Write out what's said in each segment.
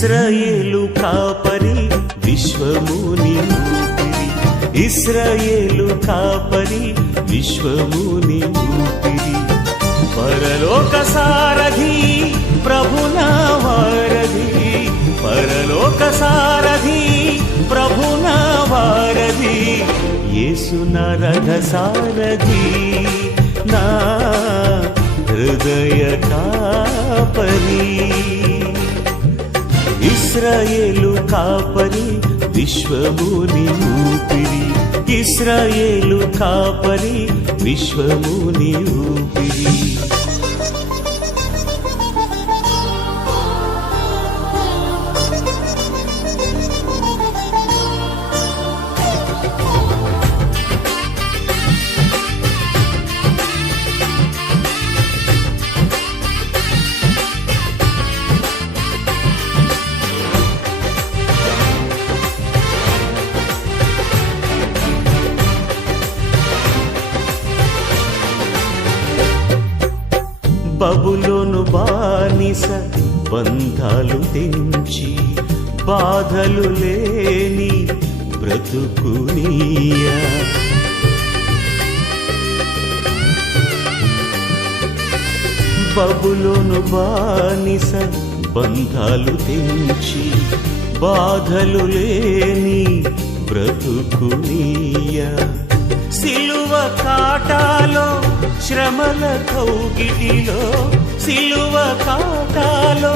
ఇశ్రాయేలు కాపరి విశ్వముని ఊపిరి, ఇశ్రాయేలు కాపరి విశ్వముని ఊపిరి. పరలోక సారథి ప్రభునా వారధి, పరలోక సారథి ప్రభునా వారధి, యేసు నా రథ సారథి, నా హృదయ కాపరి. ఇశ్రాయేలు కాపరి విశ్వముని ఊపిరి, ఇశ్రాయేలు కాపరి విశ్వముని ఊపిరి. బబులోను బానిస బంధాలు తెంచి, బాధలు లేని బ్రతుకునియా. బబులోను బానిస బంధాలు తెంచి, బాధలు లేని బ్రతుకునియా. సిలువ కాటాలో శ్రమల కౌగిటిలో, సిలువ కాటాలో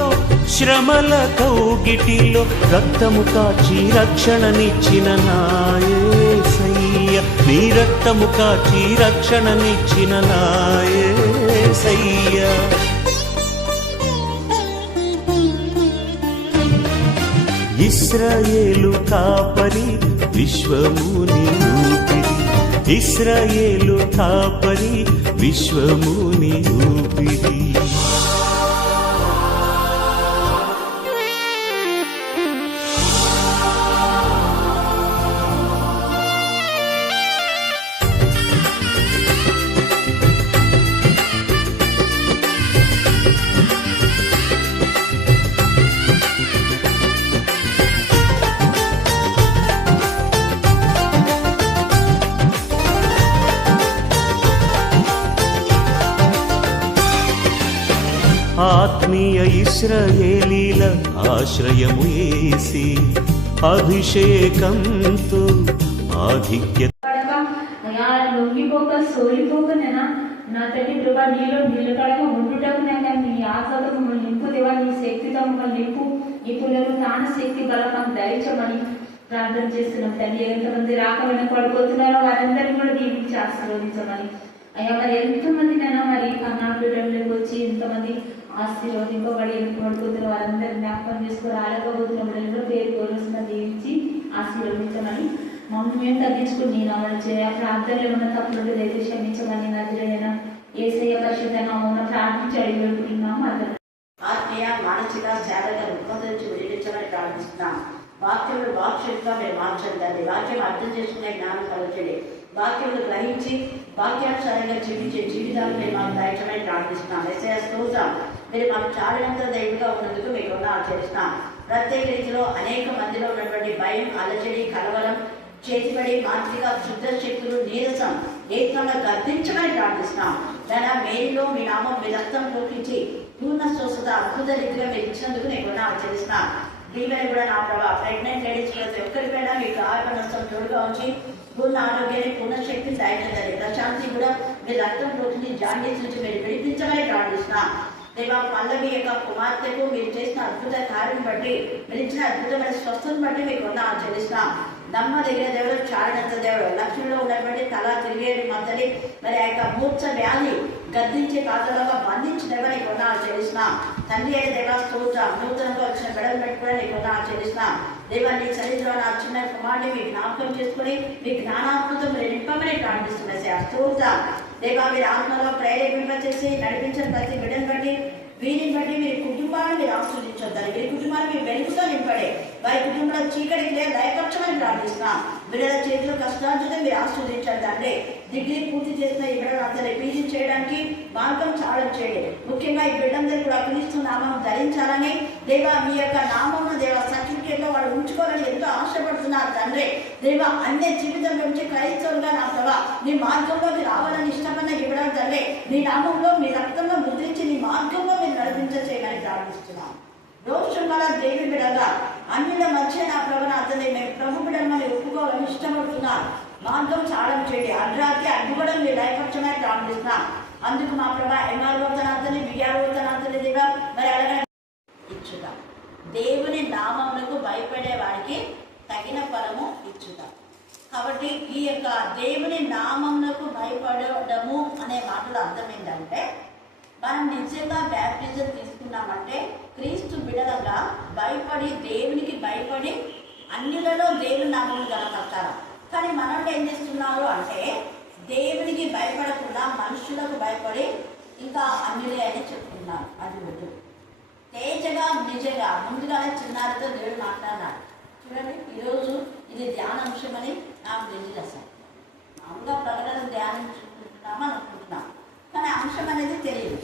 శ్రమల కౌగిటిలో, రక్తము కాచి రక్షణనిచ్చిన నా యేసయ్య, నీ రక్తము కాచి రక్షణనిచ్చిన నా యేసయ్య. ఇశ్రాయేలు కాపరి విశ్వముని ఊపిరి, ఇశ్రాయేలు కాపరి విశ్వముని ఊపిరి. ఆత్మీయ ఇశ్రాయేలీల ఆశ్రయము యేసి, అభిషేకంతో ఆధిక్య లొంగిపోక సోలిపోకనైనా నా తండ్రి ప్రభా నీలో నిలకడగా ఉండుటకునైనా నీ ఆత్మతో మమ్మల్ని నింపు దేవా, నీ శక్తితో మమ్మల్ని నింపు, ఈ పిల్లలు జ్ఞాన శక్తి బలం దయచమని ప్రార్థన చేస్తున్నాం తండ్రి. ఎంతమంది రాక వెనకబడిపోతున్నారో వారందరినీ కూడా దీవించి ఆశీర్వదించమని అయ్యా. మరి ఎంతమంది నైనా మరి అనాథులకు వచ్చి ఎంతమంది ఆశీర్వదింపబడి వెనకబడిపోతున్న వారందరినీ జ్ఞాపకం చేసుకుని ఆలకపోతున్న బిడ్డలు పేరు కోరుస్తున్న దీవించి ఆశీర్వదించమని మమ్మల్ని మేము తగ్గించుకుని నేను అమలు చేయ ప్రార్థనలు ఏమన్నా తప్పులు దయచేసి క్షమించమని నజరేయుడైన యేసయ్య పరిశుద్ధ నామమున ప్రార్థించి అడిగి వేడుకుంటున్నాము. ఆత్మీయ మానసిక శారీరక రుగ్మత నుంచి విడిపించమని ప్రార్థిస్తున్నాం. వాక్యంలో వాక్శక్తిగా మీరు మార్చండి, వాక్యం అర్థం చేసుకునే జ్ఞానం కలుగుతుంది, వాక్యంలో గ్రహించి వాక్యానుసారంగా జీవించే జీవితాలు మీరు మాకు దయచమని ప్రార్థిస్తున్నాం. ఎస్ఐ స్తోత్రం, మీరు మాకు చాలినంత దైవంగా ఉన్నందుకు మీకు ఆచరిస్తున్నాం. ప్రత్యేక రీతిలో అనేక మందిలో ఉన్నటువంటి భయం, అలజడి, కలవరం, చేతిబడి, మానసిక శుద్ధ శక్తులు, నీరసం ఏకంగా గర్తించమని ప్రార్థిస్తున్నాం. దాని మేలులో మీ నామం మీ రక్తం పోపించి పూర్ణ స్వస్థత అద్భుత రీతిగా మీరు ఇచ్చినందుకు నేను ఆచరిస్తున్నాం. దీవెన కూడా నా ప్రభావ ప్రెగ్నెంట్ లేడీస్ ప్రతి ఒక్కరిపైనా మీకు ఆరోగ్య నష్టం తోడుగా ఉంచి పూర్ణ ఆరోగ్యాన్ని, పూర్ణ శక్తిని దయచేయండి. ప్రశాంతి కూడా మీ రక్తం పోతుంది, జాండీస్ నుంచి మీరు విడిపించమని ప్రార్థిస్తున్నాం. దేవా పల్లవి యొక్క కుమార్తెకు మీరు చేసిన అద్భుత కార్యం బట్టి, మీరు ఇచ్చిన అద్భుతమైన స్వస్థతను బట్టి మీకు ఆచరిస్తున్నాం. నమ్మ దగ్గర దేవుడు, చాడినంత దేవుడు, లక్ష్మిలో ఉన్నటువంటి తల తిరిగేది మద్దలి మరి ఆ యొక్క మూర్ఛ వ్యాధి గద్దించే పాత్రలుగా బంధించి దేవ నీకు ఆచరిస్తున్నాం. తండ్రి అయిన దేవా స్తోత్రం, నూతనంగా వచ్చిన బిడ్డలు బట్టి కూడా నీకు ఆచరిస్తున్నాం. దేవా నీ చరిత్రలో నా చిన్న కుమారుని మీ జ్ఞాపకం చేసుకుని మీ జ్ఞానాత్మతో మీరు నింపమని ప్రార్థిస్తున్నాయి. స్తోత్రం దేవా, మీరు ఆత్మలో ప్రేరేపింప చేసి నడిపించిన ప్రతి బిడ్డను బట్టి వీరిని బట్టి వీరి కుటుంబాన్ని మీరు ఆస్వాదించొద్దని, వీరి కుటుంబాన్ని మీరు వెలుగుతో నింపడే, వారి కుటుంబంలో చీకటికి లేదు దయపరచమని ప్రార్థిస్తున్నాం. బిడ్డల చేతిలో కష్టార్జితం మీరు ఆస్వాదించండి తండ్రి. డిగ్రీ పూర్తి చేసిన ఈ బిడ్డలు అందరూ పీజీ చేయడానికి మార్గం చాలం చేయండి. ముఖ్యంగా ఈ బిడ్డందరూ కూడా క్రీస్తు నామం ధరించాలని దేవా, మీ యొక్క నామమును దేవ సర్టిఫికేట్ లో వాళ్ళు ఉంచుకోవాలని ఎంతో ఆశపడుతున్నారు తండ్రి. దేవా, అన్య జీవితం నుంచి క్రైస్తవులుగా నా ప్రభా నీ మార్గంలోకి రావాలని ఇష్టపడిన ఇవ్వడం తండ్రి, నీ నామంలో మీ రక్తంలో ముద్రించి నీ మార్గంలో మీరు నడిపించ చేయమని ప్రార్థిస్తున్నాం. రోషం వల్ల దేవి బిడగా అన్నిల మధ్య నా ప్రభు అతన్ని మేము ప్రభు బిడమని ఒప్పుకోవాలని ఇష్టపడుతున్నారు. మార్గం చాలం చేయండి. అర్ధరాత్రి అడ్డుగడం మీరు దయపరచమని ప్రార్థిస్తున్నాం. అందుకు మా ప్రభా ఎంఆర్ఓ తనాతని బిఆర్ఓ తనాతని దేవా మరి అలాగే ఇచ్చుట, దేవుని నామమునకు భయపడే వారికి తగిన ఫలము ఇచ్చుట. కాబట్టి ఈ యొక్క దేవుని నామమునకు భయపడము అనే మాటలో అర్థం ఏంటంటే, మనం నిజంగా బ్యాప్టిజం తీసుకున్నామంటే క్రీస్తు బిడలంగా భయపడి దేవునికి భయపడి అన్యులలో దేవుని నామమును గణపడతారు. కానీ మనల్ని ఏం చేస్తున్నారు అంటే దేవునికి భయపడకుండా మనుషులకు భయపడి ఇంకా అన్యులే అని చెప్తున్నారు. అది వద్దు. తేజగా నిజంగా ముందుగానే చిన్నారితో దేవుడు మాట్లాడినాడు. చూడండి, ఈరోజు ఇది ధ్యానాంశం అని నాకు తెలియదు. అసలు మామూలుగా ప్రకటన ధ్యానించుకుంటున్నామని అనుకుంటున్నాం, కానీ అంశం అనేది తెలియదు.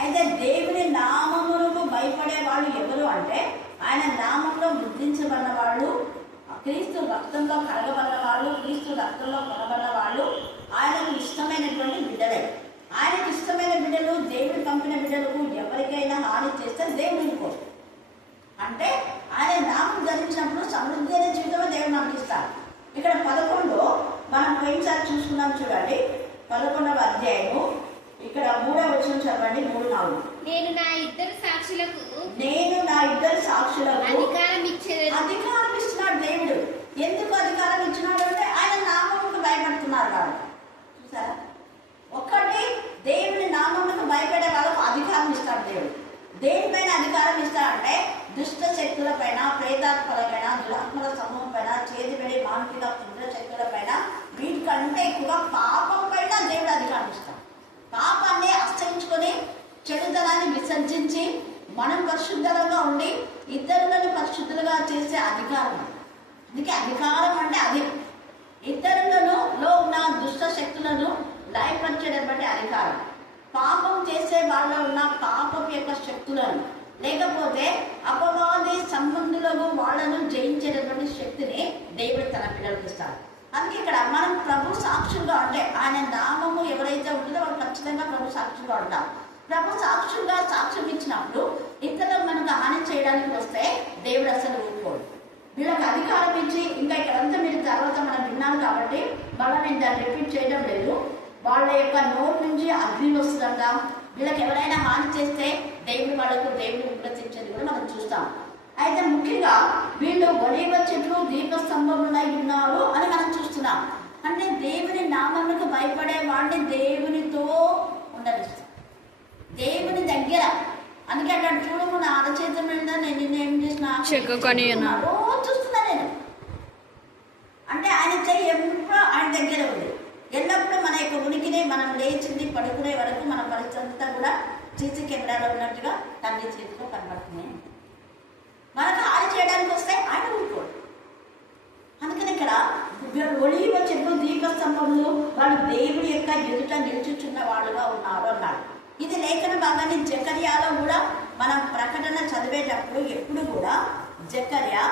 అయితే దేవుని నామమునకు భయపడే వాళ్ళు ఎవరు అంటే, ఆయన నామంలో ముద్రించబడిన వాళ్ళు, క్రీస్తు రక్తంలో కడగబడిన వాళ్ళు, క్రీస్తు రక్తంలో కొనబడిన వాళ్ళు, ఆయనకు ఇష్టమైనటువంటి బిడ్డలే. ఆయనకు ఇష్టమైన బిడ్డలు, దేవుడు పంపిన బిడ్డలకు ఎవరికైనా హాని చేస్తే దేవుడిని కోరు. అంటే ఆయన నామం ధరించినప్పుడు సమృద్ధి అనే జీవితంలో దేవుడు మనకి ఇస్తాడు. ఇక్కడ 11 మనం పోయినసారి చూసుకున్నాం చూడండి, 11వ అధ్యాయము ఇక్కడ 3వ వచనం చదవండి. 3-4 నేను నా ఇద్దరు సాక్షులకు అధికారం ఇస్తున్నాడు దేవుడు. ఎందుకు అధికారం ఇచ్చినాడు అంటే ఆయన నామముకు భయపడుతున్నారు కాబట్టి. చూసారా, ఒక్కటి దేవుని నామముకు భయపడే వాళ్ళకు అధికారం ఇస్తాడు దేవుడు. దేనిపైన అధికారం ఇస్తాడంటే దుష్ట శక్తుల పైన, ప్రేతాత్మల పైన, దురాత్మల సమూహం పైన, చేతిబడి మానసిక దుష్ట శక్తుల పైన, వీటికంటే ఎక్కువగా పాపం పైన దేవుడు అధికారం ఇస్తాడు. పాపాన్ని అస్తయించుకొని చెడుతనాన్ని విసర్జించి మనం పరిశుద్ధంగా ఉండి ఇతరులను పరిశుద్ధులుగా చేసే అధికారం. అందుకే అధికారం అంటే అది ఇతరులలో ఉన్న దుష్ట శక్తులను లయపరిచేటటువంటి అధికారం. పాపం చేసే వాళ్ళ ఉన్న పాపం యొక్క శక్తులను, లేకపోతే అపవాది సంబంధులను వాళ్ళను జయించేటటువంటి శక్తిని దేవుడు తన పిల్లలకు ఇస్తాడు. అందుకే ఇక్కడ మనం ప్రభు సాక్షులుగా అంటే ఆయన నామము ఎవరైతే ఉంటుందో వాళ్ళు ఖచ్చితంగా ప్రభు సాక్షులుగా ఉంటారు. ప్రభు సాక్షులుగా సాక్ష్యం ఇచ్చినప్పుడు ఇతరులకు మనకు హాని చేయడానికి వస్తే దేవుడు అసలు ఊరుకోడు. వీళ్ళకి అధికారం ఇచ్చి, ఇంకా ఇక్కడంతా మీరు తర్వాత మనం విన్నాను కాబట్టి మళ్ళీ నేను దాన్ని రిపీట్ చేయడం లేదు. వాళ్ళ యొక్క నోటి నుంచి అగ్ని వస్తుందంట. వీళ్ళకి ఎవరైనా హాని చేస్తే దేవుడు విమర్శించేది కూడా మనం చూస్తాం. అయితే ముఖ్యంగా వీళ్ళు ఒలీవ చెట్లు దీపస్తంభములై ఉన్నారు అని మనం చూస్తున్నాం. అంటే దేవుని నామమునకు భయపడే వాడిని దేవునితో ఉండనిస్తాం, దేవుని దగ్గర. అందుకే అక్కడ చూడము నా అరచేత మీద నేను నిన్నేం చేసిన చూస్తున్నా నేను అంటే ఆయన చెయ్యి ఎప్పుడు ఆయన దగ్గర ఉంది. ఎల్లప్పుడూ మన యొక్క ఉనికిని మనం లేచింది పడుకునే వరకు మన పరిస్థితి అంతా కూడా సీసీ కెమెరాలో ఉన్నట్టుగా తండ్రి చేతిలో కనబడుతున్నాయి. మనకు హాని చేయడానికి వస్తే ఆయన ఊరుకోడు. అందుకని ఇక్కడ ఒలీవ చెట్లు దీపస్తంభములు వాళ్ళు దేవుడి యొక్క ఎదుట నిలుచుచున్న వాళ్ళుగా ఉన్నారు అన్నాడు. ఇది లేఖన భాగాన్ని జకర్యాలో కూడా మనం ప్రకటన చదివేటప్పుడు ఎప్పుడు కూడా జకర్యా,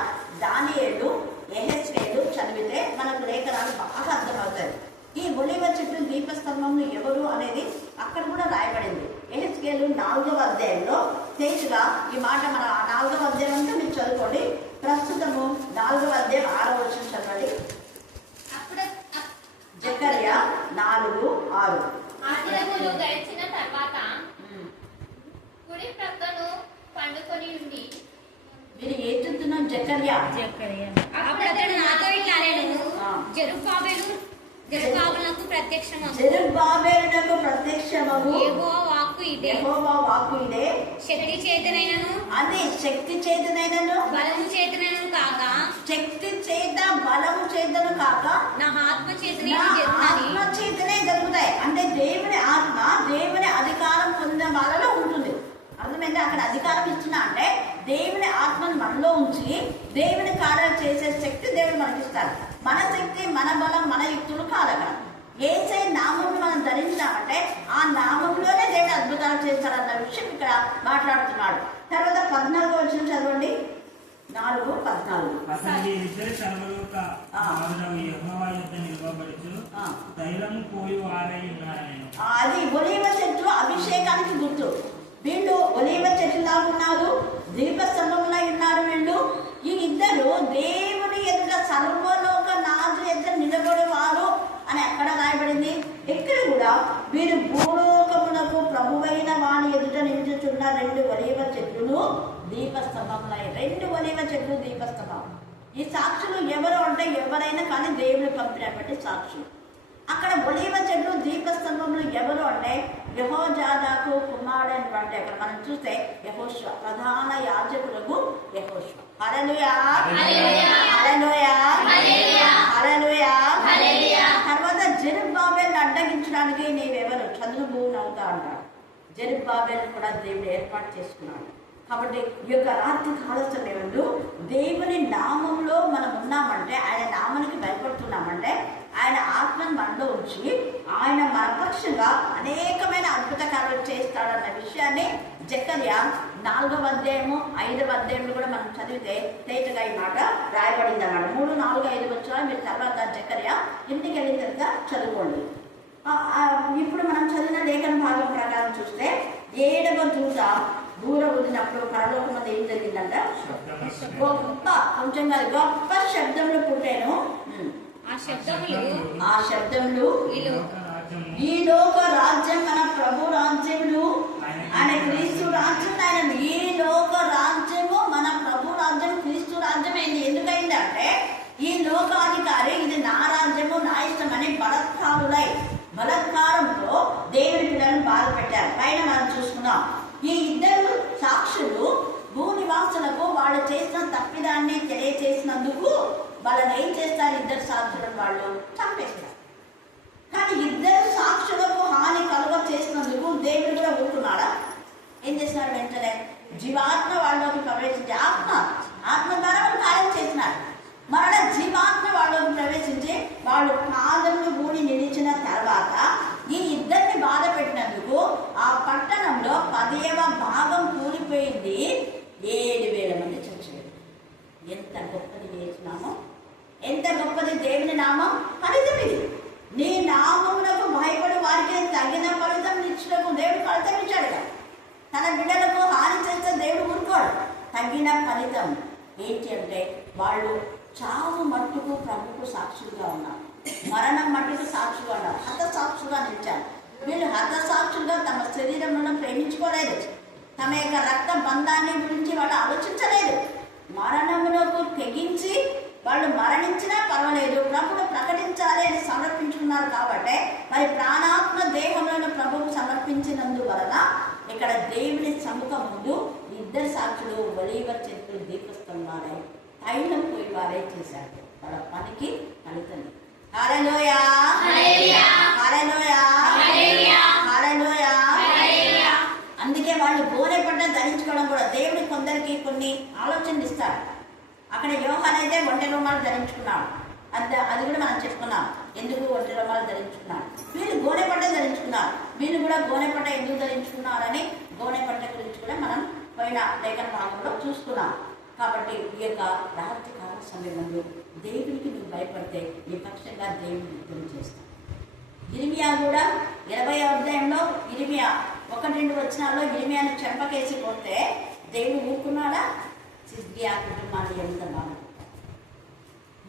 దానియేలు, యెహెజ్కేలు చదివితే మనకు లేఖనాలు బాగా అర్థమవుతాయి. ఈ ఒలీవ చెట్టు దీపస్తంభంలో ఎవరు అనేది అక్కడ కూడా రాయబడింది. యెహెజ్కేలు 4వ అధ్యాయంలో తేజగా ఈ మాట మన 4వ అధ్యాయం అంతా మీరు చదువుకోండి. ప్రస్తుతము 4వ అధ్యాయం 6వ వచనం చదవండి. జకర్యా 4:6 ఆదిరములు గడిచిన తర్వాత కుడి ప్రక్కను పండుకొని ఉండి మీరు ఏ చూస్తున్నాం? జకర్యా. అప్పుడు అతడు నాతో ఇట్లా అనెను, జెరుబ్బాబెలునకు ప్రత్యక్షమగు యెహోవా వాక్కు ఇదే. శక్తి చేతనైనను అదే శక్తి చేతనైనను బలము చేతనైనను కాక, శక్తి చేత బలము చేతను కాక నా ఆత్మ చేతనే జరుగుతాయి. అంటే దేవుని ఆత్మ దేవుని అధికారం పొందిన వాళ్ళలో ఉంటుంది. అర్థమైంది. అక్కడ అధికారం ఇస్తున్నా అంటే దేవుని ఆత్మను మనలో ఉంచి దేవుని కార్యాలు చేసే శక్తి దేవుడు మనకిస్తాడు. మన శక్తి, మన బలం, మన యుక్తులు కాదు. అక్కడ ఏసే నామంలో మనం ధరించామంటే ఆ నామంలోనే దేవుడు అద్భుతాలు చేస్తాడన్న విషయం ఇక్కడ మాట్లాడుతున్నాడు. తర్వాత 14వ వచనం చదవండి. 4:14. ఇద్దరు సర్వలోక యెహోవా యొద్ద నిలవబడుచు తైలము పోయి వారై ఉన్నారని. అది ఒలీవ చెట్టు అభిషేకానికి గుర్తు. వీళ్ళు ఒలీవ చెట్టులాగా ఉన్నారు, దీపస్తంభంలో ఉన్నారు. వీళ్ళు ఈ ఇద్దరు దేవుని ఎదుట సర్వలోక నాజు ఎదుట నిలబడేవారు అని ఎక్కడ రాయబడింది. ఇక్కడ కూడా వీరు భూలోకమునకు ప్రభువైన వాని ఎదుట నిలుచుచున్న 2 ఒలీవ చెట్లు దీపస్తంభంలో. 2 ఒలీవ చెట్లు దీపస్తంభం. ఈ సాక్షులు ఎవరు అంటే ఎవరైనా కానీ దేవుడు పంపినటువంటి సాక్షులు. అక్కడ ఒలీవ చెట్లు దీపస్తంభంలో ఎవరు అంటే యెహోజాదాకు కుమారుడైనటువంటి, అక్కడ మనం చూస్తే యెహోషువ, ప్రధాన యాజకులకు యెహోషువ. హల్లెలూయా, హల్లెలూయా, హల్లెలూయా. తర్వాత జెరుబ్బాబెల్ని అడ్డగించడానికి నీవెవరు, చంద్రభూమి అవుతా అంటాడు. జెరుబ్బాబెల్ని కూడా దేవుడు ఏర్పాటు చేసుకున్నాడు. కాబట్టి ఈ యొక్క రాత్రి కాల సమయంలో దేవుని నామంలో మనం ఉన్నామంటే, ఆయన నామానికి భయపడుతున్నామంటే, ఆయన ఆత్మను మనలో ఉంచి ఆయన మన పక్షంగా అనేకమైన అద్భుత కార్యాలు చేస్తాడన్న విషయాన్ని జెకర్యా 4వ అధ్యాయము 5వ అధ్యాయంలో కూడా మనం చదివితే తేటగా ఈ మాట రాయబడింది అన్నమాట. 3, 4, 5 వచ్చారు. మీరు తర్వాత జెకర్యా ఇంటికి వెళ్ళిన తర్వాత చదువుకోండి. ఇప్పుడు మనం చదివిన లేఖన భాగం ప్రకారం చూస్తే 7వ దూత దూర వదిలినప్పుడు పరలోకం మీద ఏం జరిగిందంట? గొప్ప, కొంచెం కాదు, గొప్ప శబ్దములు పుట్టాను. ఆ శబ్దములు ఈ లోక రాజ్యం మన ప్రభు రాజ్యములు, ఆయన క్రీస్తు రాజ్యం. ఆయన ఈ లోక రాజ్యము మన ప్రభు రాజ్యం, క్రీస్తు రాజ్యం అయింది. ఎందుకైందంటే ఈ లోకాధికారి ఇది నా రాజ్యము, నా ఇష్టం అని బలత్కారంతో దేవుడి పిల్లలను బాధ పెట్టారు. పైన మనం చూసుకున్నాం. ఈ ఇద్దరు సాక్షులు భూనివాసులకు వాళ్ళు చేసిన తప్పిదాన్ని తెలియచేసినందుకు వాళ్ళని ఏం చేస్తారు? ఇద్దరు సాక్షులను వాళ్ళు చంపేస్తారు. కానీ ఇద్దరు సాక్షులకు హాని కలుగ చేసినందుకు దేవుడు కూడా ఊరుకున్నాడా? ఏం చేసినాడు? వెంటనే జీవాత్మ వాళ్ళలోకి ప్రవేశించి ఆత్మ ద్వారా వాళ్ళు కార్యం చేసినారు. మరణ జీవాత్మ వాళ్ళలోకి ప్రవేశించి వాళ్ళు పాదములు భూమి నిలిచిన తర్వాత ఈ ఇద్దరిని బాధ పెట్టినందుకు ఆ పట్టణంలో 10వ భాగం కూలిపోయింది. 7,000 మంది చచ్చిపోయారు. ఎంత గొప్పది చేసినామో, ఎంత గొప్పది దేవుని నామం. ఫలితం ఇది. నీ నామములకు భయపడి వారికి తగిన ఫలితం ఇచ్చినకు దేవుడు ఫలితం ఇచ్చాడు కదా. తన బిడ్డలకు హాని చేస్తే దేవుడు ఊరుకోడు. తగిన ఫలితం ఏంటి అంటే వాళ్ళు చావు మట్టుకు ప్రభుకు సాక్షులుగా ఉన్నారు, మరణం మట్టుకు సాక్షులుగా ఉన్నారు, హతసాక్షులుగా నిలిచారు. వీళ్ళు హతసాక్షులుగా తమ శరీరంలో ప్రేమించుకోలేదు, తమ యొక్క రక్త బంధాన్ని గురించి వాళ్ళు ఆలోచించలేదు. మరణములకు తెగించి వాళ్ళు మరణించినా పర్వాలేదు, ప్రభువు ప్రకటించాలి అని సమర్పించుకున్నారు. కాబట్టి మరి ప్రాణాత్మ దేహంలో ప్రభువు సమర్పించినందువలన ఇక్కడ దేవుని సముఖం ముందు ఇద్దరు సాక్షులు ఒలీవ చెట్లు దీపస్తంభాలై తైలం పోయి వారే చేశారు. వాళ్ళ పనికి ఫలితం. హల్లెలూయా, హల్లెలూయా, హల్లెలూయా. అందుకే వాళ్ళు గోనెపట్ట ధరించుకోవడం కూడా దేవుడు కొందరికి కొన్ని ఆలోచనలు ఇస్తాడు. అక్కడ యోహాన్ అయితే ఒంటె రుమాలు ధరించుకున్నాడు. అది కూడా మనం చెప్పుకున్నాం. ఎందుకు ఒంటె రుమాలు ధరించుకున్నాడు? వీళ్ళు గోనెపట్ట ధరించుకున్నారు. వీళ్ళు కూడా గోనెపట్ట ఎందుకు ధరించుకున్నారని గోనెపట్ట గురించి కూడా మనం పోయిన లేఖన భాగంలో చూసుకున్నాం. కాబట్టి ఈ యొక్క రాత్రి కాల సమయంలో దేవుడికి నువ్వు భయపడితే నీ పక్షంగా దేవుడు యుద్ధం చేస్తాడు. ఇర్మియా కూడా 20వ అధ్యాయంలో ఇర్మియా 1-2 వచనాల్లో ఇర్మియాను చెంపకేసి పోతే దేవుడు ఊరుకున్నాడా? సిద్కియా కుటుంబాన్ని ఎంత బాధ పెట్టారు.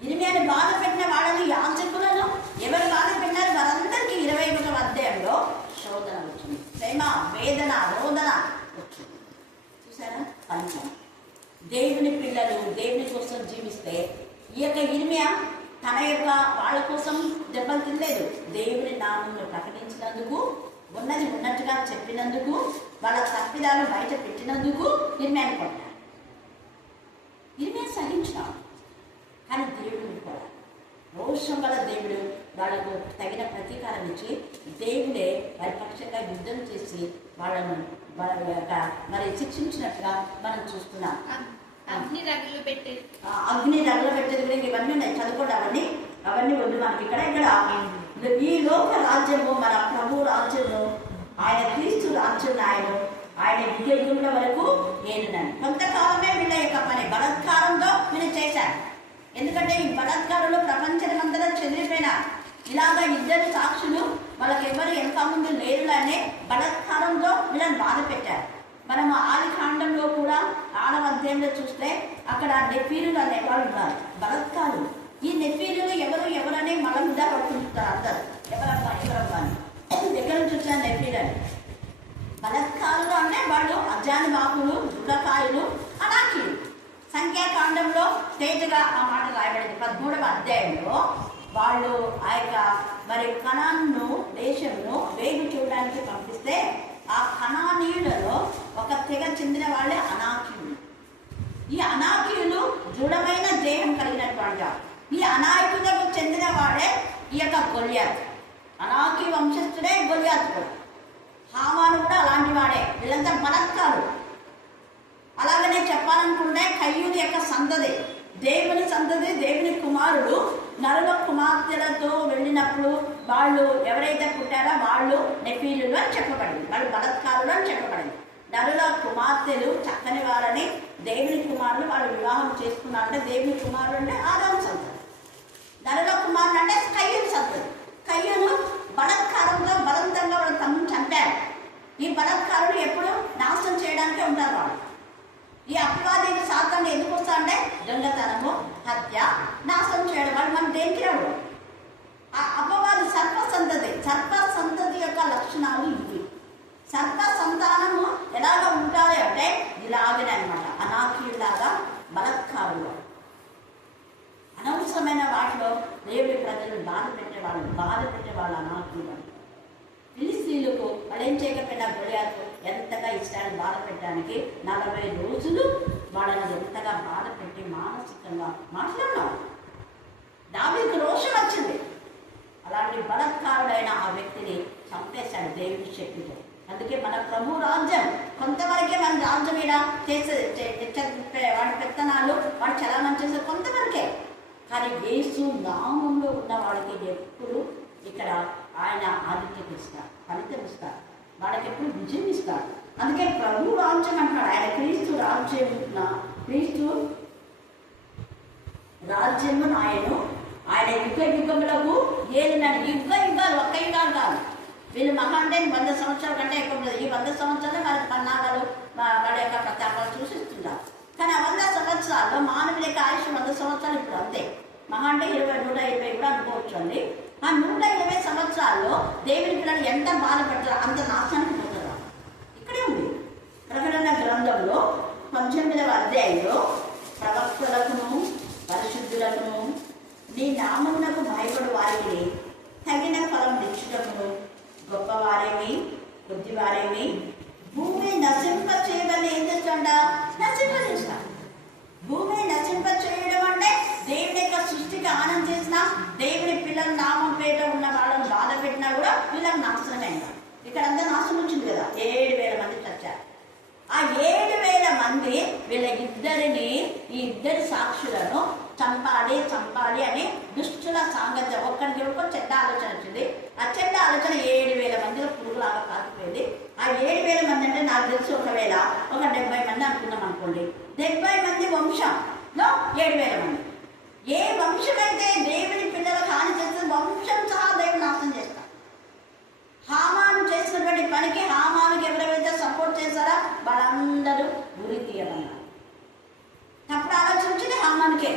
ఇర్మియాను బాధ పెట్టిన వాళ్ళని యాజకులను ఎవరు బాధ పెట్టినారు? వారందరికీ 21వ అధ్యాయంలో శోధన వచ్చింది, ప్రేమ, వేదన, రోదన వచ్చింది. చూసారా? ఫలితం. దేవుని పిల్లలు దేవుని కోసం జీవిస్తే ఈ యొక్క ఇర్మియా తన యొక్క వాళ్ళ కోసం దెబ్బలు తినలేదు. దేవుని నామమును ప్రకటించినందుకు, ఉన్నది ఉన్నట్టుగా చెప్పినందుకు, వాళ్ళ తప్పిదాలు బయట పెట్టినందుకు ఇర్మియాను కొట్టారు. ఇర్మియా సహించాడు. కానీ దేవుడు కూడా రోషం వల్ల దేవుడు వాళ్ళకు తగిన ప్రతీకారం ఇచ్చి దేవుడే వారి పక్షంగా యుద్ధం చేసి వాళ్ళను వాళ్ళ యొక్క మరి శిక్షించినట్టుగా మనం చూస్తున్నాం. అగ్ని రగులు పెట్టేది కూడా ఇవన్నీ ఉన్నాయి, చదువుకోండి. అవన్నీ వద్దు మనకి. ఇక్కడ ఈ లోక రాజ్యము మన ప్రభు రాజ్యము, ఆయన క్రీస్తు రాజ్యం, ఆయన యుగ వరకు ఏనునని. కొంతకాలమే వీళ్ళ యొక్క పని బలత్కారంతో వీళ్ళు చేశారు. ఎందుకంటే ఈ బలత్కారంలో ప్రపంచమంతా చెదిరిపోయినారు. ఇలాగ ఇద్దరు సాక్షులు వాళ్ళకి ఎవరు ఎంత ముందు లేరు అనే బలత్కారంతో వీళ్ళని బాధ పెట్టారు. మనం ఆది కాండంలో కూడా 6వ అధ్యాయంలో చూస్తే అక్కడ నెఫీరులు అనేవాళ్ళు ఉన్నారు, బలత్కారులు. ఈ నెఫీరులు ఎవరనే మన మీద పడుతుంటారు అందరు, ఎవరబ్బా ఎక్కడ నుంచి వచ్చిన నెఫీరులు బలత్కారులు అంటే వాళ్ళు అజ్ఞానవాకులు, దుర్గకాయులు, అనాకీలు. సంఖ్యాకాండంలో తేజగా ఆ మాట రాయబడింది 13వ అధ్యాయంలో. వాళ్ళు ఆ యొక్క మరి కనాను దేశంను వేగు చూడడానికి పంపిస్తే ఆ కనానీయులలో ఒక తెగ చెందిన వాళ్ళే అనాకీయులు. ఈ అనాకీయులు దృఢమైన దేహం కలిగినటువంటి ఈ అనాయకులకు చెందిన వాడే ఈ యొక్క గొల్యాత్. అనాకీ వంశస్థుడే గొల్యాత్ కూడా. హామాను కూడా అలాంటి వాడే. వీళ్ళంతా బలత్కారులు. అలాగనే చెప్పాలనుకుంటే కయ్యూని యొక్క సంతతి, దేవుని సంతతి, దేవుని కుమారుడు నరుల కుమార్తెలతో వెళ్ళినప్పుడు వాళ్ళు ఎవరైతే పుట్టారో వాళ్ళు నెఫీలులు అని చెప్పబడింది, వాళ్ళు బలత్కారులు అని చెప్పబడింది. నరుల కుమార్తెలు చక్కని వారని దేవుని కుమారులు వాళ్ళు వివాహం చేసుకున్నారంటే దేవుని కుమారుడు అంటే ఆదాము సంతతి. నరుల కుమారుడు అంటే కయ్యూని సంతతి. కయ్యూను బలత్కారంతో బలవంతంగా వాళ్ళు తమ్ముని చంపారు. ఈ బలత్కారులు ఎప్పుడు నాశనం చేయడానికే ఉంటారు వాళ్ళు. ఈ అపవాది సాతాను ఎందుకు వస్తా అంటే దొంగతనము, హత్య, నాశనం చేయడం. వాళ్ళు మనం దేనికి రాడు. ఆ అపవాది సర్ప సంతతి యొక్క లక్షణాలు ఇవి. సర్ప సంతానము ఎలాగ ఉంటారు అంటే ఇలాగనే అనమాట, అనాకీయులాగా బలత్కారులు. అనవసరమైన వాటిలో దేవుడి ప్రజలు బాధ పెట్టేవాళ్ళు అనాకీయులు. ఫిలిస్తీన్లకు వాళ్ళు ఏం చేయకపోయినా గొలియాతు ఎంతగా ఇష్టాన్ని బాధ పెట్టడానికి 40 రోజులు వాళ్ళని ఎంతగా బాధ పెట్టి మానసికంగా మాట్లాడినారు. దావీదుకు రోషం వచ్చింది. అలాంటి బలత్కారుడైన ఆ వ్యక్తిని చంపేశాడు దేవుడి శక్తితో. అందుకే మన ప్రభు రాజ్యం కొంతవరకే మన రాజ్యం ఇలా వాడి పెత్తనాలు వాడు చలానం చేసే కొంతవరకే. కానీ యేసు నామంలో ఉన్న వాళ్ళకి ఎప్పుడు ఇక్కడ ఆయన ఆధిక్యత ఇస్తారు, ఫలితం ఇస్తారు, వాళ్ళకి ఎప్పుడు విజయం ఇస్తారు. అందుకే ప్రభు రాజ్యం అంటాడు. ఆయన క్రీస్తు రాజ్యం, క్రీస్తు రాజ్యము ఆయన యుగములకు ఏలినని. యుగాలు ఒక్క యుగాలు కాదు. వీళ్ళు మహా అంటే 100 సంవత్సరాల కంటే ఎక్కువ. ఈ 100 సంవత్సరాలు వాళ్ళ పన్నాగాలు వాళ్ళ యొక్క ప్రతాపాలు సూచిస్తున్నారు. కానీ ఆ 100 సంవత్సరాల్లో మానవుల యొక్క ఆయుష్ 100 సంవత్సరాలు ఇప్పుడు అంతే. మహా అంటే 120 కూడా అనుకోవచ్చు అండి. ఆ 120 సంవత్సరాల్లో దేవుని పిల్లలు ఎంత బాధపడతారో అంత నాశనానికి పోతారు. ఇక్కడే ఉంది ప్రకటన గ్రంథంలో 18వ అధ్యాయంలో, ప్రవక్తలకును పరిశుద్ధులకును నీ నామమునకు భయపడు వారికి తగిన ఫలం నిచ్చుటకును గొప్పవారేమి కొద్దివారేమి భూమి నశింప చేయమని ఏం చేస్తాడ? నశింపజేస్తా. భూమిని నశింప చేయడం అంటే దేవుని యొక్క సృష్టికి ఆనందం చేసిన దేవుని పిల్లల నామం పేట ఉన్న వాళ్ళని బాధ పెట్టినా కూడా వీళ్ళకి నాశనమైందా? ఇక్కడ అంతా నాశనం వచ్చింది కదా. 7,000 మంది చచ్చారు. ఆ 7,000 మంది వీళ్ళ ఈ ఇద్దరి సాక్షులను చంపాలి అని దుష్టుల సాంగత్యం. ఒక్కరికి చెడ్డ ఆలోచన వచ్చింది. ఆ చెడ్డ ఆలోచన 7,000 మందిలో పురుగులాగా కాకపోయింది. ఆ 7,000 మంది అంటే నాకు తెలిసి ఒకవేళ ఒక 70 మంది అనుకున్నాం అనుకోండి. 70 మంది వంశంలో 7,000 మంది. ఏ వంశమైతే దేవుని పిల్లలకు హాని చేస్తే వంశం సహా దేవుని నాశనం చేస్తారు. హామాను చేసినటువంటి పనికి హామానుకి ఎవరైతే సపోర్ట్ చేశారో వాళ్ళందరూ గురి తీయమన్నారు. తప్పుడు ఆలోచన వచ్చింది హామానుకే.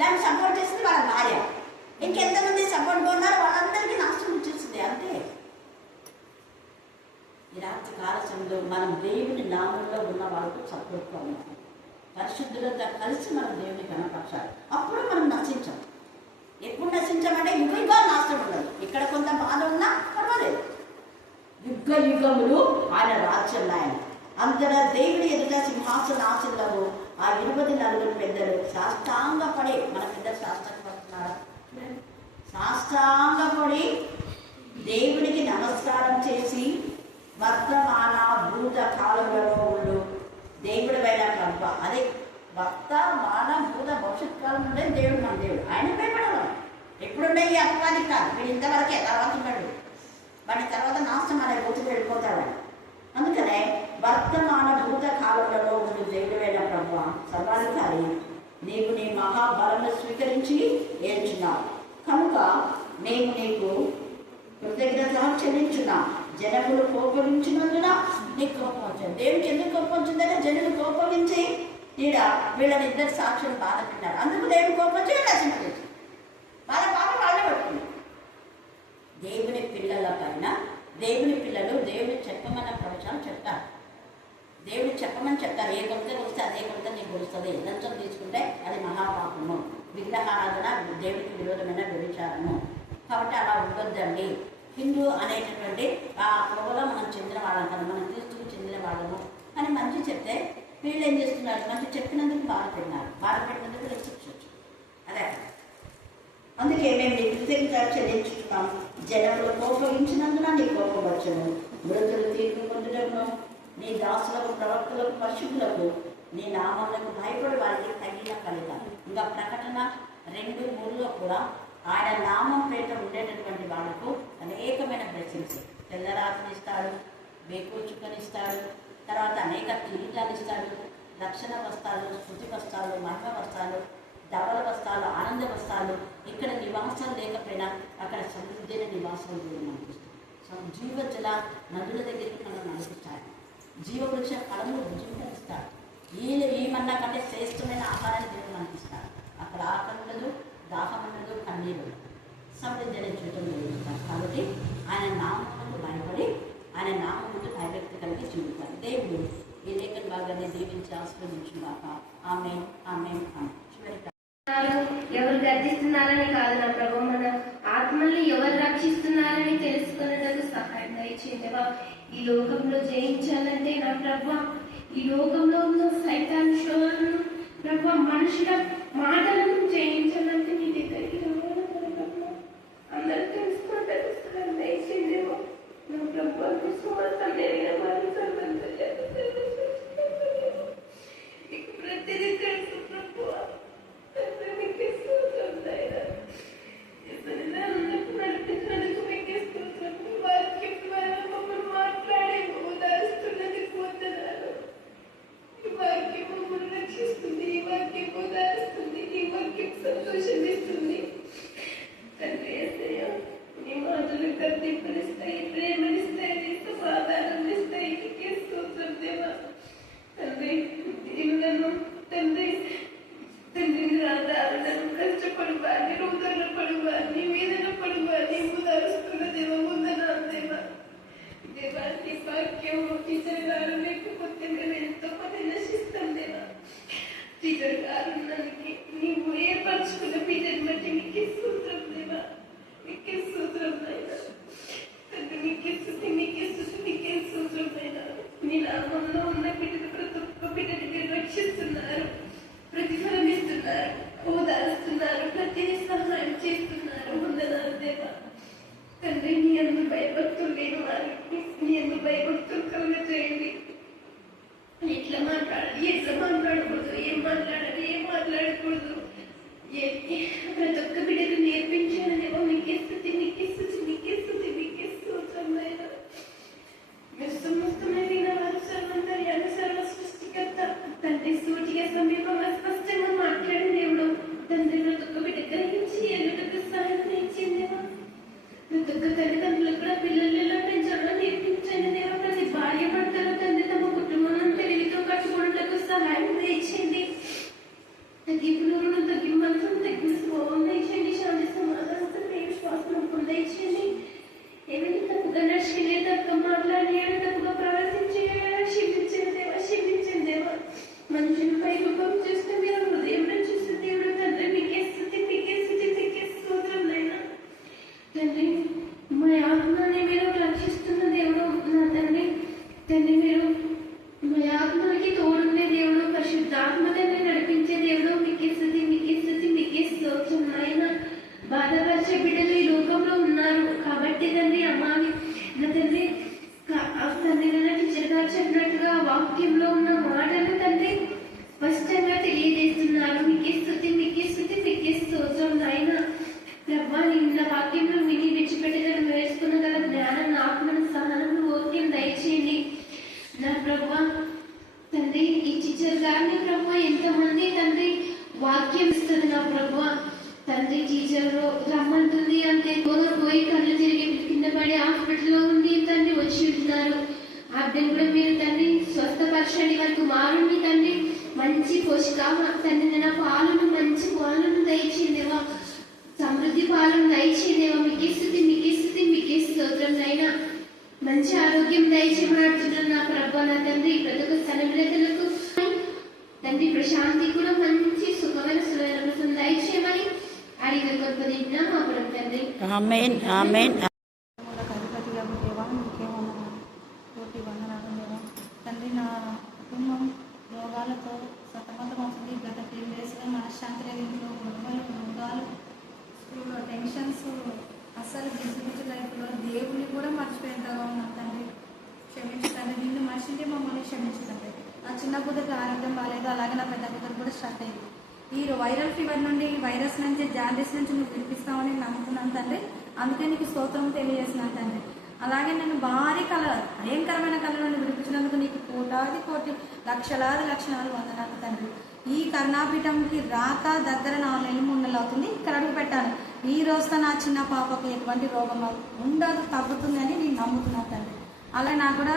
దాన్ని సపోర్ట్ చేసింది వాళ్ళ భార్య. ఇంకెంతమంది సపోర్ట్గా ఉన్నారో వాళ్ళందరికీ నాశనం వచ్చేసింది. అంతే. ఈ రాత్రి కాల సమయంలో మనం దేవుని నామంలో ఉన్న వాళ్ళకు సపోర్ట్గా ఉన్నాం. పరిశుద్ధులతో కలిసి మనం దేవుని కనపరచాలి. అప్పుడు మనం నశించాం. ఎప్పుడు నశించామంటే యుగాలు నాశనం ఉండదు. ఇక్కడ కొంత బాధ ఉన్నా పర్వాలేదు. యుగములు ఆయన రాజ్యంలో ఆయన అందరూ దేవుడి ఎదుట సింహాసనాశులకు ఆ 24 పెద్దలు సాష్టాంగపడి, మన పెద్దలు సాష్టాంగపడుతున్నారా? సాష్టాంగపడి దేవునికి నమస్కారం చేసి వర్తమాన భూత కాలములలో ఉండు దేవుడు అయిన ప్రభు. అదే వర్తమాన భూత భవిష్యత్ కాలం ఉండే దేవుడు మన దేవుడు. ఆయన భయపడడం ఎప్పుడుండే ఈ అపవాది కాదు. వీడు ఇంతవరకే, తర్వాత ఉన్నాడు. వాడి తర్వాత నాశనం అనే భూతులు వెళ్ళిపోతాడు. అందుకనే వర్తమాన భూత కాలంలో ఉండు దేవుడైన ప్రభు సర్వాధికారి, నీవు నీ మహాబలను స్వీకరించి ఏడ్చున్నావు కనుక మేము నీకు కృతజ్ఞత చెల్లించున్నాం. జనములు కోపగించినందున నీకు కోపం వచ్చింది. దేవునికి ఎందుకు కోపం వచ్చిందంటే జనులు కోపగించి వీళ్ళని ఇద్దరు సాక్షులు బాధపడ్డారు. అందుకు దేవుడు కోపం వచ్చి రచించలేదు. వాళ్ళ పాప వాళ్ళే పడుతుంది. దేవుని పిల్లల పైన దేవుని పిల్లలు దేవుడు చెప్పమన్న ప్రవచనం చెప్తారు. దేవుడు చెప్పమని చెప్తారు. ఏ కొలత కొలిస్తే అదే కొలత నీకు కొలుస్తుంది. లంచం తీసుకుంటే అది మహాపాపము, విగ్రహారాధన దేవుడికి విరోధమైన వ్యభిచారము. కాబట్టి అలా ఉండొద్దండి. హిందూ అనేటటువంటి ఆ పొగలో మనం చెందిన వాళ్ళం కదా, మనం క్రీస్తుకు చెందిన వాళ్ళము అని మంచి చెప్తే వీళ్ళు ఏం చేస్తున్నారు? మంచి చెప్పినందుకు బాధపడినారు. బాధపడినందుకు రక్షించవచ్చు. అదే అందుకే మేము నీ కృతజ్ఞత చెల్లించుకున్నాం. జనములు కోపగించినందున నీ కోపం వచ్చను. మృతులు తీర్పు పొందడము నీ దాసులకు, ప్రవక్తలకు, పశువులకు నీ నామములకు భయపడి వారికి తగిన ఫలితం. ఇంకా ప్రకటన 2:3లో కూడా ఆయన నామం పేట ఉండేటటువంటి వాళ్ళకు అనేకమైన బ్లెస్సింగ్స్, తెల్లరాత్రి ఇస్తాడు, వేకూచుకనిస్తాడు, తర్వాత అనేక కిరీటాలు ఇస్తాడు, రక్షణ వస్త్రాలు, స్తుతి వస్త్రాలు, మహిమ వస్త్రాలు, ధవల వస్త్రాలు, ఆనంద వస్త్రాలు. ఇక్కడ నివాసాలు లేకపోయినా అక్కడ సమృద్ధైన నివాసాలు కూడా నడిపిస్తాడు. జీవజల నదుల దగ్గరికి మనం నడిపిస్తాడు. జీవవృక్ష ఫలములు రుజువునిస్తాడు. ఈ మన్నా కంటే శ్రేష్టమైన ఆహారాన్ని దేవుడు మనకిస్తాడు. అక్కడ ఆకలి ఉండదు, దాహం ఉండదు, కన్నీరు సమృద్ధి జీవితం జరుగుతారు. కాబట్టి ఆయన నామములకు భయపడి ఆయన నామం ముందు భయభక్తి కలిగి జీవితారు. దేవుడు ఈ లేఖన భాగాన్ని దీవించి ఆశీర్వదించుగాక. ఆమేన్, ఆమేన్, ఆమేన్. ఎవరు గర్జిస్తున్నారని కాదు నా ప్రభు, మన ఆత్మల్ని ఎవరు రక్షిస్తున్నారని తెలుసుకునేందుకు సహాయం దయచేయవా. ఈ లోకంలో జయించాలంటే నా ప్రభు, ఈ లోకంలో ఉన్న సైతాన్ శోధనను ప్రభు, మనుషుల మాటలను జయించాలంటే నీ దగ్గరికి రావాలి. అందరూ తెలుసుకునేందుకు సహాయం దయచేయవా నా ప్రభు. సుమతం ఎరిగిన వారు ప్రతిదీ తెలుసు ప్రభు. సంతోషమిస్తుంది తండ్రి. నీ మాటలు కర్తింపనిస్తాయి, ప్రేమనిస్తాయి, సమాధానం ఇస్తాయి. దేవా తండ్రి, ఇళ్లను తండ్రి తండ్రి ఆధారణను కష్టపడువా, నిరుదరణ పడువా, నీ మీదన పడువా, నీ ముదారుస్తున్న దేవ ముందన దేవా. దేవా నీ వాక్యం టీచర్ గారు లేకపోతే మేము ఎంతో మంది నశిస్తాం దేవా. టీచర్ గారు నన్ను నీవు ఏర్పరచుకున్న పీటని బట్టి నీకే సూత్రం దేవా, నీకే సూత్రం అయినా తండ్రి, నీకే స్థుతి, నీకే స్థుతి, నీకే సూత్రం అయినా. నీ నామంలో ఉన్న బిడ్డలు ప్రతి ఒక్క బిడ్డని మీరు రక్షిస్తున్నారు, ప్రతిఫలం ఇస్తున్నారు, ఓదారుస్తున్నారు, ప్రతిదీ సహాయం చేస్తున్నారు. వందనాలు దేవా తండ్రి. నీ అందు భయభక్తులు లేని వారికి నీ అందు భయభక్తులు కలుగ చేయండి. ఎట్లా మాట్లాడాలి, ఎట్లా మాట్లాడకూడదు, ఏం మాట్లాడాలి, ఏం మాట్లాడకూడదు, ప్రతి ఒక్క బిడ్డకు నేర్పించాలనేమో. మీకే స్థుతి, మీకే స్థుతి, మీకే స్థుతి, మీకే స్తోత్రం అయినా. సమస్తమైన వారు సర్వంతర్యాలు, సర్వ సృష్టికర్త తండ్రి, సూటిగా సమీపంగా స్పష్టంగా మాట్లాడిన దేవుడు తండ్రి. ప్రతి ఒక్క బిడ్డ గ్రహించి ఎదుటకు సహాయం చేయించిందేమో. ప్రతి ఒక్క తల్లిదండ్రులకు కూడా పిల్లలు ఎలా పెంచాలో నేర్పించండి దేవా. ప్రతి భార్య భర్తలు తండ్రి తమ కుటుంబం తెలివితో కట్టుకోవడానికి సహాయం చేయించండి. తగ్గింపులను తగ్గింపంతం తగ్గిన స్వభావం దయచేయండి. శాంతి సమాధానంతో విశ్వాసం పొందయించండి. ఏమైనా తప్పుగా నడిచినే, తప్పుగా మాట్లాడి, తప్పుగా ప్రవర్తించి క్షమించండి దేవా, క్షమించండి దేవా. మనుషులపై రూపం చూస్తే మీరు హృదయంలో చూస్తే దేవుడు తండ్రి. మీకే స్థుతి, మీకే స్థుతి, మీకే స్తోత్రం అయినా తండ్రి. మా ఆత్మని మీరు రక్షిస్తున్న దేవుడు నా తండ్రి. తండ్రి మీరు మా ఆత్మలకి తోడుండే దేవుడు, పరిశుద్ధాత్మని నడిపించే దేవుడు. మీకే స్థుతి, మీకే స్థుతి, మీకే స్తోత్రం ఆయన. బాధపరిచే బిడ్డలు ఈ లోకంలో ఉన్నారు కాబట్టి తండ్రి, అమ్మావి నా తండ్రి బిడ్డను కూడా మీరు తండ్రి స్వస్థపరచండి. వారి కుమారుని తండ్రి మంచి పోషకాహారం తండ్రి నేను పాలను మంచి పాలను దయచేదేవా, సమృద్ధి పాలను దయచేదేవా. మీకే స్తుతి, మీకే స్తుతి, మీకే స్తోత్రం నైనా. మంచి ఆరోగ్యం దయచేయబడుతున్నాను నా ప్రభా నా తండ్రి. ప్రతి ఒక్క సనబిడతలకు తండ్రి ప్రశాంతి కూడా మంచి సుఖమైన సుఖమైన దయచేయమని అడిగి గొప్పదిన్నా మా ప్రభు తండ్రి. ఆమేన్ ఆమేన్. అధిపతిగా దేవా మీకే వందనాలు, కోటి వందనాలు దేవా. తండ్రి నా కుటుంబం రోగాలతో సతమతం అవుతుంది. గత 3 డేస్గా మనశ్శాంతి లేదు. ఇంట్లో గొడవలు రోగాలు స్కూల్లో టెన్షన్స్, అస్సలు బిజీ బిజీ లైఫ్లో దేవుని కూడా మర్చిపోయేంతగా ఉన్నాం తండ్రి. క్షమించు తండ్రి, నిన్ను మర్చింటే మమ్మల్ని క్షమించు తండ్రి. నా చిన్న కూతురికి ఆరోగ్యం బాగాలేదు, అలాగే నా పెద్ద కూతురు కూడా స్టార్ట్ అయింది. ఈ వైరల్ ఫీవర్ నుండి, వైరస్ నుంచి, జాండీస్ నుంచి నువ్వు వినిపిస్తావని నమ్ముతున్నాను తండ్రి. అందుకే నీకు స్తోత్రం తెలియజేస్తున్నాను తండ్రి. అలాగే నేను భారీ కళ, భయంకరమైన కళలను వినిపించినందుకు నీకు కోటి లక్షలాది లక్షణాలు వందనాలు తండ్రి. ఈ కరుణాపీఠంకి రాక దగ్గర 4 నెలలు 3 నెలలు అవుతుంది. ఇక్కడ అడుగు పెట్టాను. ఈ రోజుతో నా చిన్న పాపకు ఎటువంటి రోగం ఉండదు, తగ్గుతుందని నేను నమ్ముతున్నాను తండ్రి. అలాగే నాకు కూడా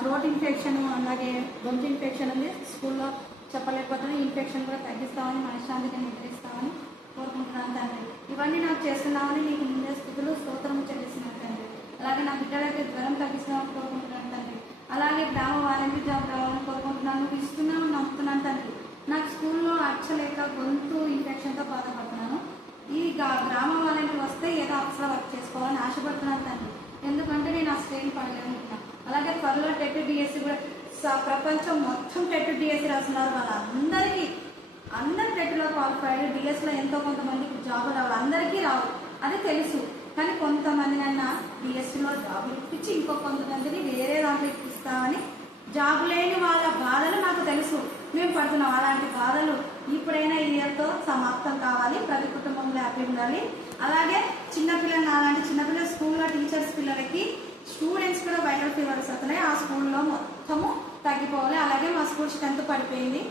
థ్రోట్ ఇన్ఫెక్షన్, అలాగే గొంతు ఇన్ఫెక్షన్ ఉంది. స్కూల్లో చెప్పలేకపోతున్నా. ఇన్ఫెక్షన్ కూడా తగ్గిస్తామని, మనశ్శాంతిగా నిద్రిస్తామని కోరుకుంటున్నాను తండ్రి. ఇవన్నీ నాకు చేస్తున్నామని నీకు ముందే స్థుతులు స్తోత్రం చెల్లిస్తున్నాను తండ్రి. అలాగే నా బిడ్డలైతే జ్వరం తగ్గిస్తున్నామని కోరుకుంటున్నాను తండ్రి. అలాగే గ్రామ వాలంటీ జాబ్ రావాలని కోరుకుంటున్నాను. నువ్వు ఇస్తున్నావు నమ్ముతున్నాను తండ్రి. నాకు స్కూల్లో అచ్చలేక గొంతు ఇన్ఫెక్షన్తో బాధపడుతున్నాను. ఈ గ్రామ వాలంటీ వస్తే ఏదో అఫ్సర్ వర్క్ చేసుకోవాలని ఆశపడుతున్నాను తండ్రి. ఎందుకంటే నేను ఆ స్టేజ్ పడలేనుకుంటున్నాను. అలాగే త్వరలో టెట్ డిఎస్సి కూడా ప్రపంచం మొత్తం టెట్ డిఎస్సి రాస్తున్నారు. వాళ్ళందరికీ అందరు టెట్లో క్వాలిఫైడ్, డిఎస్లో ఎంతో కొంతమందికి జాబ్ రావాలి, అందరికీ రావు అది తెలుసు. కానీ కొంతమంది నన్ను డిఎస్సిలో జాబులు ఇప్పించి ఇంకో కొంతమందిని వేరే దాంట్లో ఇప్పిస్తామని, జాబ్ లేని వాళ్ళ బాధలు నాకు తెలుసు. మేము పడుతున్నాం అలాంటి బాధలు. ఇప్పుడైనా ఈ ఇయర్తో సమాప్తం కావాలి. ప్రతి కుటుంబంలో హ్యాపీ ఉండాలి. అలాగే చిన్నపిల్లలు, అలాంటి చిన్నపిల్లలు స్కూల్లో టీచర్స్ పిల్లలకి, స్టూడెంట్స్ కూడా వైరల్ ఫీవర్స్ వస్తున్నాయి. ఆ స్కూల్లో మొత్తము తగ్గిపోవాలి. అలాగే మా స్కూల్ స్ట్రెంత్ పడిపోయింది.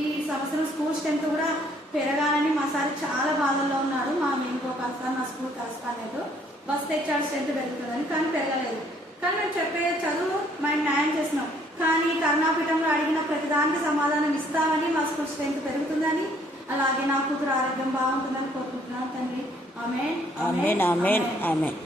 ఈ సంవత్సరం స్కూల్ స్ట్రెంత్ కూడా పెరగాలని మా సార్ చాలా బాధల్లో ఉన్నారు. మా మెయిన్ సార్ నా స్కూల్ కలుసుకోలేదు, బస్ తెచ్చాడు స్ట్రెంత్ పెరుగుతుందని, కానీ పెరగలేదు. కానీ మేము చెప్పే చదువు మేము న్యాయం చేసినాం. కానీ కరుణాపీఠంలో అడిగిన ప్రతిదానికి సమాధానం ఇస్తామని, మా స్కూల్ స్ట్రెంత్ పెరుగుతుందని, అలాగే నా కూతురు ఆరోగ్యం బాగుంటుందని కోరుకుంటున్నాను తండ్రి. ఆమేన్ ఆమేన్ ఆమేన్ ఆమేన్.